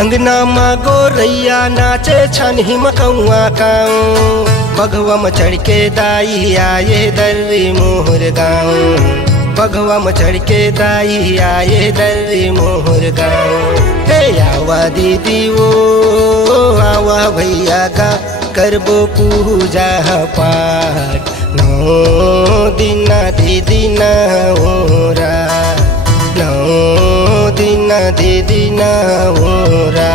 अंगना माँ गोरैया नाचे छन हिमकौआ गाँव बघवा में चढ़ के दाई आए दर्री मोहर गाँव बघवा में चढ़ के दाई आए दर्री मोहर गाँव। हे आवा दीदी वो आवा भैया का करबो पूजा पाठ नौ दिना दीदी ना ओरा नौ दिना दीदी ना ओरा।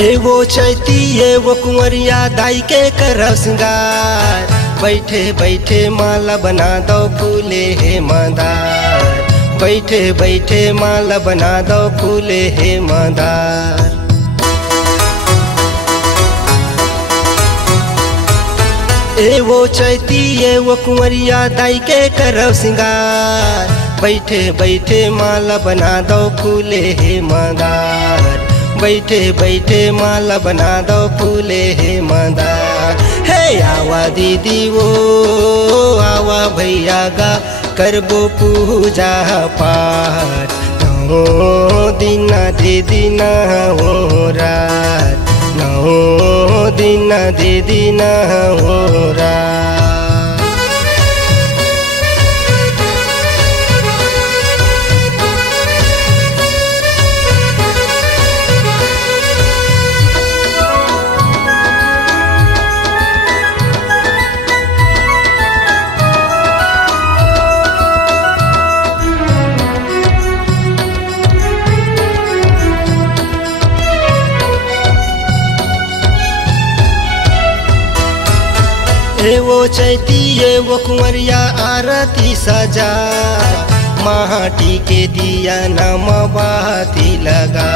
एवो चैती एवो कुंवरिया दाई के करब सिंगार बैठे बैठे माला बना दो फूले हे मंदार बैठे बैठे माला बना दो फूले हे मंदार। एवो चैती एवो कुंवरिया दाई के करब सिंगार बैठे बैठे माला बना दो फूले हे मंदार बैठे बैठे माला बना दो फूले हे मंदार। हे आवा दीदी वो आवा भैया गा करबो पूजा पाठ नौ दिना दीदी ना ओरा नौ दिना दीदी ना ओरा। एवो चैती एवो कुंवरिया आरती सजा माटी के दिया नाम बहाती लगा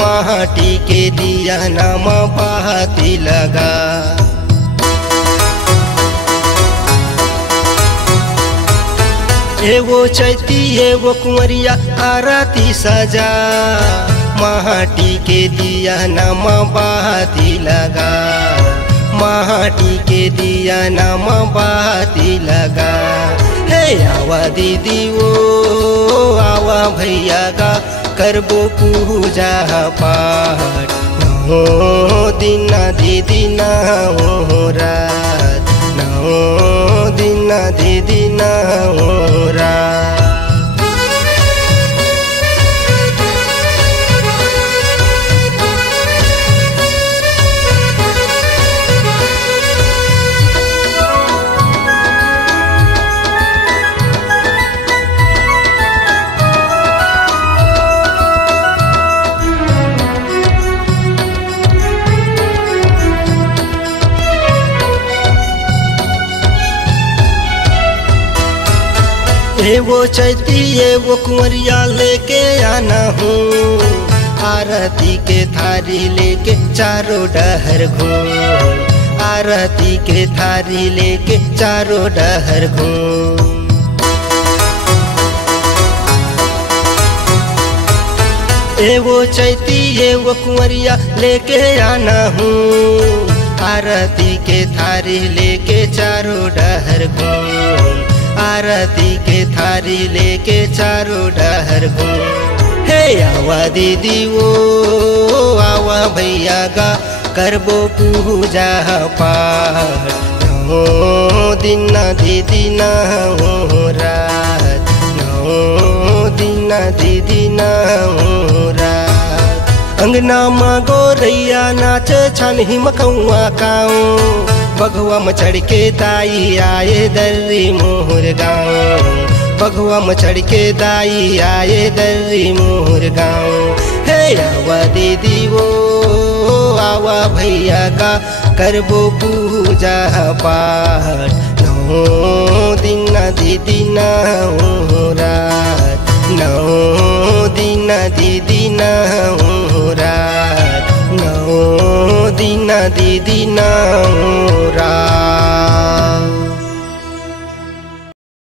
माटी के दिया नाम बहाती लगा। एवो चैती एवो कुंवरिया आरती सजा माटी के दिया नाम बहाती लगा माटी के दिया नाम बहाती लगा। हे आवा दीदी वो आवा भैया का करबो पूजा पाठ नौ दिना दीदी ना ओरा नौ दिना दीदी ना ओरा। एवो चैती एवो कुंवरिया लेके आना हूँ आरती के थारी लेके चारों डहर घूम आरती के थारी लेके चारों डहर घूम। एवो चैती एवो कुंवरिया लेके आना हूँ आरती के थारी लेके चारों डहर घूम आरती के थारी लेके चारों डहर घूम। हे आवा दीदी वो आवा भैया गा करबो पूजा पाठ नौ दिना दीदी ना ओरा नौ दिना दीदी ना ओरा। अंगना माँ गोरैया नाच छन हिमकौआ गाँव बघवा में चढ़ के दाई आए दर्री मोहर गाँव बघवा में चढ़ के दाई आए दर्री मोहर गाँव। हे आवा दीदी वो आवा भैया का करबो पूजा पाठ नौ दिना दीदी ना ओरा नौ दिना दीदी ना ओरा दीदी नौरा।